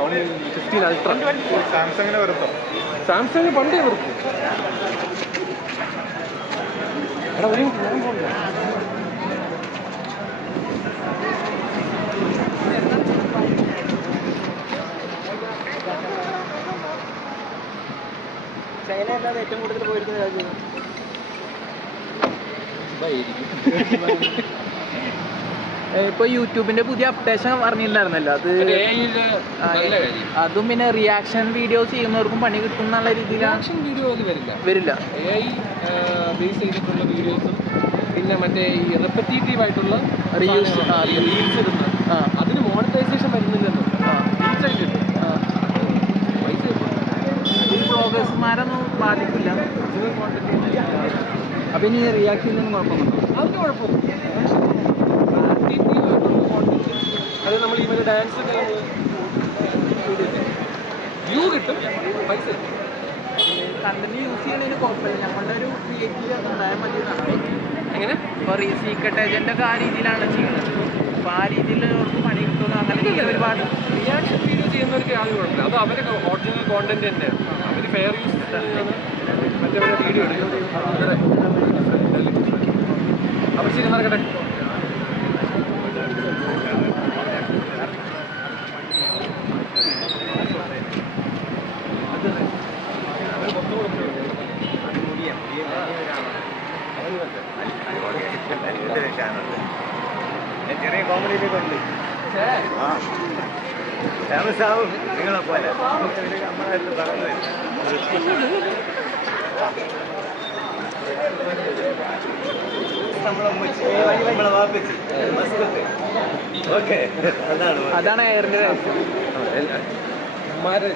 Xiaomi 15 Ultra. സാംസങ്ങിനെ വരുത്തോ? Samsung പണ്ടേ വരും. എടാ ഒരു ഞാൻ പോകില്ല. ചൈന അല്ലാതെ ഏറ്റവും കൂടുതൽ പോയിരിക്കുന്ന രാജ്യം ഇപ്പൊ യൂട്യൂബിന്റെ പുതിയ അപ്ഡേഷൻ പറഞ്ഞിട്ടുണ്ടായിരുന്നല്ലോ അത്. അതും പിന്നെ റിയാക്ഷൻ വീഡിയോസ് ചെയ്യുന്നവർക്കും പണി കിട്ടും എന്നുള്ള രീതിയിലാണ്. വീഡിയോ അത് വരില്ല. AI ബേസ് ചെയ്തിട്ടുള്ള വീഡിയോസും പിന്നെ മറ്റേ ഈ റെപ്പറ്റീറ്റീവ് ആയിട്ടുള്ള റീൽസ് ഇടുന്ന അതിന് മോണിറ്റൈസേഷൻ വരുന്നില്ലല്ലോ. ബ്ലോഗേഴ്സ്മാരൊന്നും ബാധിക്കില്ല. അപ്പം ഇനി റിയാക്ട് ചെയ്യുന്നൊന്നും കുഴപ്പമൊന്നുണ്ടോ? അതിന് കുഴപ്പമില്ല. അത് നമ്മൾ ഈ ഒരു ഡാൻസ് വ്യൂ കിട്ടും, പൈസ കണ്ടന്റ് യൂസ് ചെയ്യണതിന് കുഴപ്പമില്ല. നമ്മളുടെ ഒരു ക്രിയേറ്റീവ് ഉണ്ടായാൽ മതി എന്നാണ്. എങ്ങനെ ഇപ്പോൾ സീക്രട്ട് ഏജന്റ് ഒക്കെ ആ രീതിയിലാണ് ചെയ്യുന്നത്. അപ്പോൾ ആ രീതിയിൽ അവർക്ക് പണി കിട്ടുന്നു. അങ്ങനെ ഒരുപാട് റിയാക്ഷൻ വീഡിയോ ചെയ്യുന്നവർക്ക് യാതൊരു കുഴപ്പമില്ല. അത് അവരുടെ ഒറിജിനൽ കോണ്ടന്റ് തന്നെയാണ്. അവർ ഫെയർ യൂസ് മറ്റേ വീഡിയോ എടുക്കുന്നത്. അവർ ശരി നടക്കട്ടെ. ചെറിയ കോമഡിയിലൊക്കെ ഉണ്ട്. ഫേമസ് ആവും നിങ്ങളെ പോലെ. നമ്മളായിട്ട് പറഞ്ഞത് നമ്മളെ വാപ്പിച്ച് ഓക്കെ. അതാണ് എയറിന്റെ രഹസ്യം. അമ്മമാരെ